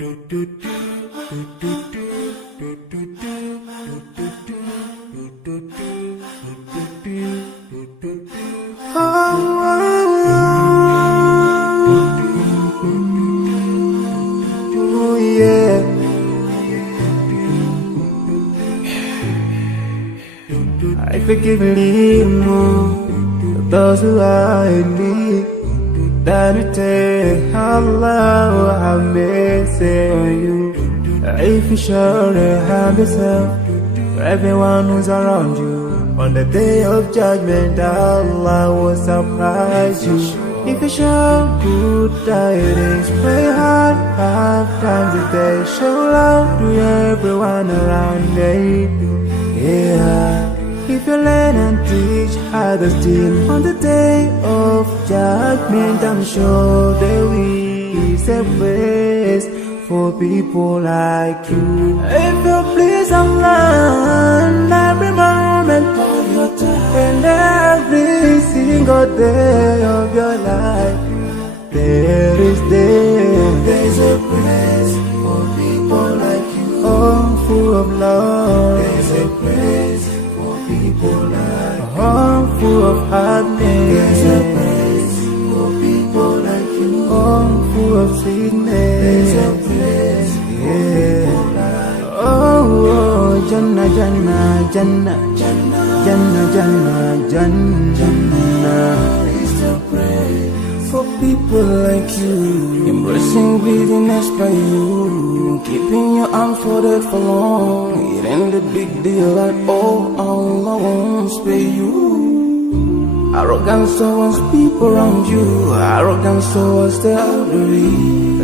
I forgive him those who are in need. That you take Allah have mercy on you. If you surely have yourself, for everyone who's around you, on the day of judgment, Allah will surprise you. If you show good tidings, pray hard 5 times a day. Show love to everyone around you. Yeah. If you learn and teach others still, on the day of judgment, I'm sure there is a place for people like you. If you please Allah, every moment of your time and every single day of your life, there's a place for people like you. Oh, full of love. There's a place for people like you. Oh, full of happiness. There's a place for people like you. Oh, full of sweetness. There's a place for people like you. Oh, Jannah, Jannah, Jannah, Jannah, Jannah, Jannah, Jannah. It's a place for people like you. Embracing greediness by you, keeping your arms folded for long. It ain't a big deal at all. Allah won't spare you. Arrogance towards people around you, arrogance towards the elderly.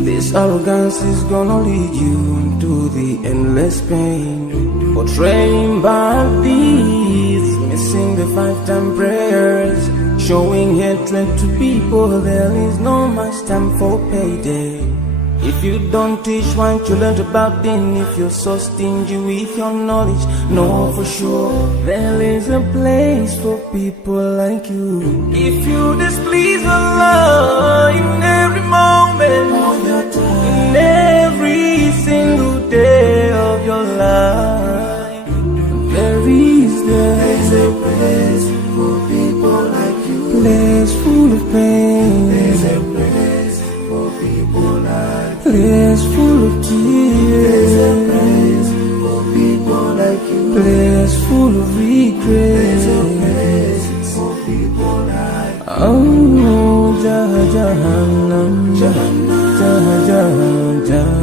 This arrogance is gonna lead you to the endless pain. Portraying bad deeds, missing the 5-time prayers, showing hatred to people. There is no much time for payday. If you don't teach what you learned about then, if you're so stingy with your knowledge, know for sure there is a place for people like you. If you displease Allah in every moment of your time, in every single day of your life, there's a place for people like you. Place full of pain. There's a place for people like you. Place full of tears. There's a place for people like you. Place full of regret. There's a place for people like you. Oh, Jahannam, Jahannam,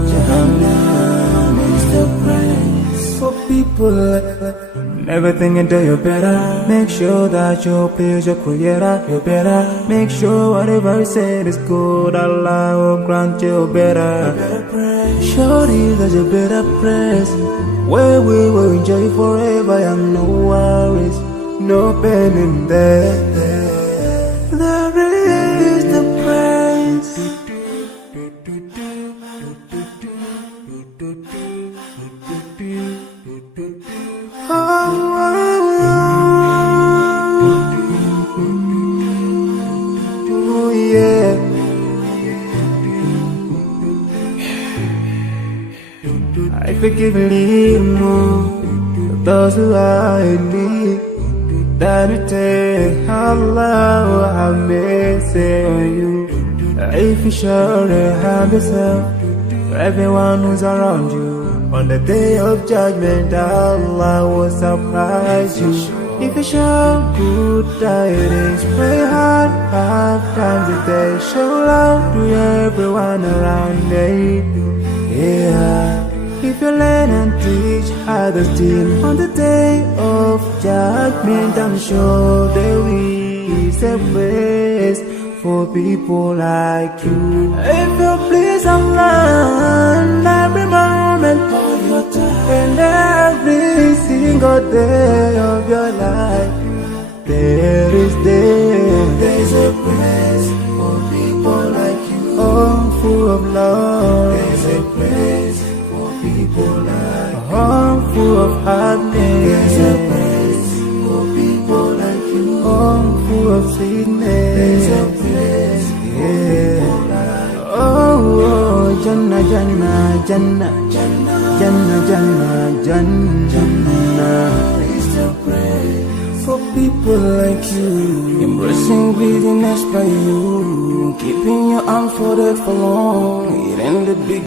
Jahannam is the place for people like you. Never think until you're better. Make sure that you please your creator. You're better. Make sure whatever you said is good. Allah will grant you better. Surely there's a better place where we will enjoy forever and no worries, no pain in there. There is the praise. I forgive him those who are in need. That you take Allah have mercy on you. If you surely have yourself, for everyone who's around you, on the day of judgment, Allah will surprise you. If you show good tidings, pray hard 5 times a day. Show love to everyone around you. Yeah. If you learn and teach others still, on the day of judgment, I'm sure there is a place for people like you. If you please Allah, every moment of your time and every single day of your life, there's a place for people like you. Oh, full of love. There's a place for people like you. Oh, full of happiness. There's a place for people like you. Oh, full of sweetness. There's a place for people like you. Oh, Jannah, Jannah, Jannah, Jannah, Jannah, Jannah. Raise the praise for people like you, embracing greediness by you, keeping your arms folded for long, eating the big